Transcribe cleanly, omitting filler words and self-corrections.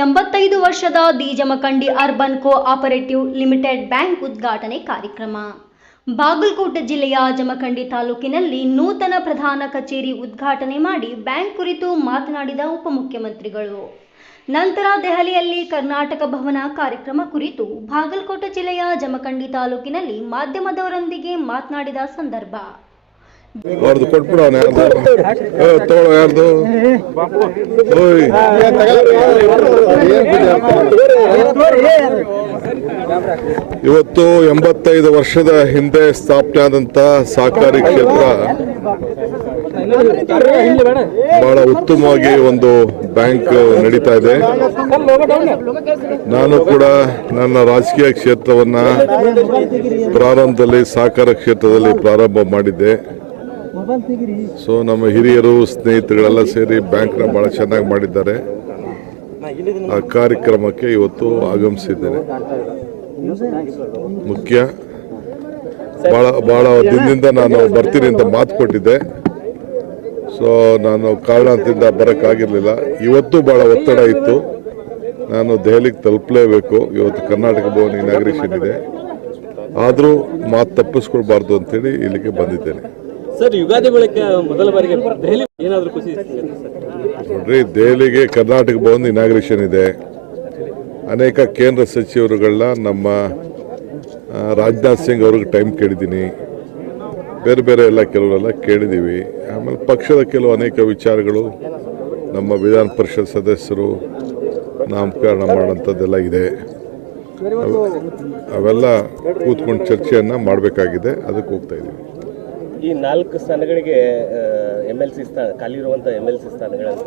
85 ವರ್ಷದ the Jamkhandi urban co-operative limited bank ಉದ್ಘಾಟನೆ ಕಾರ್ಯಕ್ರಮ. ಬಾಗಲಕೋಟೆ ಜಿಲ್ಲೆಯ ಜಮಖಂಡಿ ತಾಲೂಕಿನಲ್ಲಿ ನೂತನ ಪ್ರಧಾನ ಕಚೇರಿ ಉದ್ಘಾಟನೆ ಮಾಡಿ ಬ್ಯಾಂಕ್ ಕುರಿತು ಮಾತನಾಡಿದ ಉಪಮುಖ್ಯಮಂತ್ರಿಗಳು. ನಂತರ ದೆಹಲಿಯಲ್ಲಿ ಕರ್ನಾಟಕ ಭವನ ಕಾರ್ಯಕ್ರಮ ಕುರಿತು ಬಾಗಲಕೋಟೆ ಜಿಲ್ಲೆಯ ಜಮಖಂಡಿ ತಾಲೂಕಿನಲ್ಲಿ ಮಾಧ್ಯಮದವರೊಂದಿಗೆ ಮಾತನಾಡಿದ ಸಂದರ್ಭ ಇವತ್ತು 85 ವರ್ಷದ ಹಿಂದೆ ಸ್ಥಾಪನೆ ಆದಂತ ಸಹಕಾರಿ ಕ್ಷೇತ್ರ ಬಹಳ ಉತ್ತಮವಾಗಿ ಒಂದು ಬ್ಯಾಂಕ್ ನಡೀತಾ ಇದೆ. ನಾನು ಕೂಡ ನನ್ನ ರಾಜಕೀಯ ಕ್ಷೇತ್ರವನ್ನ ಪ್ರಾರಂಭದಲ್ಲಿ ಸಹಕಾರ ಕ್ಷೇತ್ರದಲ್ಲಿ ಪ್ರಾರಂಭ ಮಾಡಿದ್ದೆ. ಸೊ ನಮ್ಮ ಹಿರಿಯರು ಸ್ನೇಹಿತರೆಲ್ಲ ಸೇರಿ ಬ್ಯಾಂಕ್ನ ಬಹಳ ಚೆನ್ನಾಗಿ ಮಾಡಿದ್ದಾರೆ. ಆ ಕಾರ್ಯಕ್ರಮಕ್ಕೆ ಇವತ್ತು ಆಗಮಿಸಿದ್ದೇನೆ. ಮುಖ್ಯ ಬಹಳ ದಿನದಿಂದ ನಾನು ಬರ್ತೀನಿ ಅಂತ ಮಾತು ಕೊಟ್ಟಿದ್ದೆ. ಸೊ ನಾನು ಕಾರಣದಿಂದ ಬರೋಕ್ಕಾಗಿರಲಿಲ್ಲ. ಇವತ್ತು ಬಹಳ ಒತ್ತಡ ಇತ್ತು. ನಾನು ದೆಹಲಿಗೆ ತಲುಪಲೇಬೇಕು. ಇವತ್ತು ಕರ್ನಾಟಕ ಭವನ ಇನಾಗ್ರೇಷನ್ ಇದೆ. ಆದರೂ ಮಾತು ತಪ್ಪಿಸ್ಕೊಳ್ಬಾರ್ದು ಅಂತೇಳಿ ಇಲ್ಲಿಗೆ ಬಂದಿದ್ದೇನೆ. ಸರ್, ಯುಗಾದಿ ಬಳಿಕ ಮೊದಲ ಬಾರಿಗೆ ದೆಹಲಿ ಏನಾದರೂ ಖುಷಿ? ನೋಡ್ರಿ, ದೆಹಲಿಗೆ ಕರ್ನಾಟಕ ಭವನ ಇನಾಗ್ರೇಷನ್ ಇದೆ. ಅನೇಕ ಕೇಂದ್ರ ಸಚಿವರುಗಳನ್ನ ನಮ್ಮ ರಾಜನಾಥ್ ಸಿಂಗ್ ಅವ್ರಿಗೆ ಟೈಮ್ ಕೇಳಿದ್ದೀನಿ. ಬೇರೆ ಬೇರೆ ಕೆಲವರೆಲ್ಲ ಕೇಳಿದ್ದೀವಿ. ಆಮೇಲೆ ಪಕ್ಷದ ಕೆಲವು ಅನೇಕ ವಿಚಾರಗಳು ನಮ್ಮ ವಿಧಾನ ಪರಿಷತ್ ಸದಸ್ಯರು ನಾಮಕರಣ ಮಾಡೋಂಥದ್ದೆಲ್ಲ ಇದೆ. ಅವೆಲ್ಲ ಕೂತ್ಕೊಂಡು ಚರ್ಚೆಯನ್ನು ಮಾಡಬೇಕಾಗಿದೆ. ಅದಕ್ಕೆ ಹೋಗ್ತಾ ಇದ್ದೀವಿ. ಈ 4 ಸ್ಥಾನಗಳಿಗೆ MLC ಸ್ಥಾನ ಖಾಲಿ ಇರುವಂಥ MLC ಸ್ಥಾನಗಳನ್ನು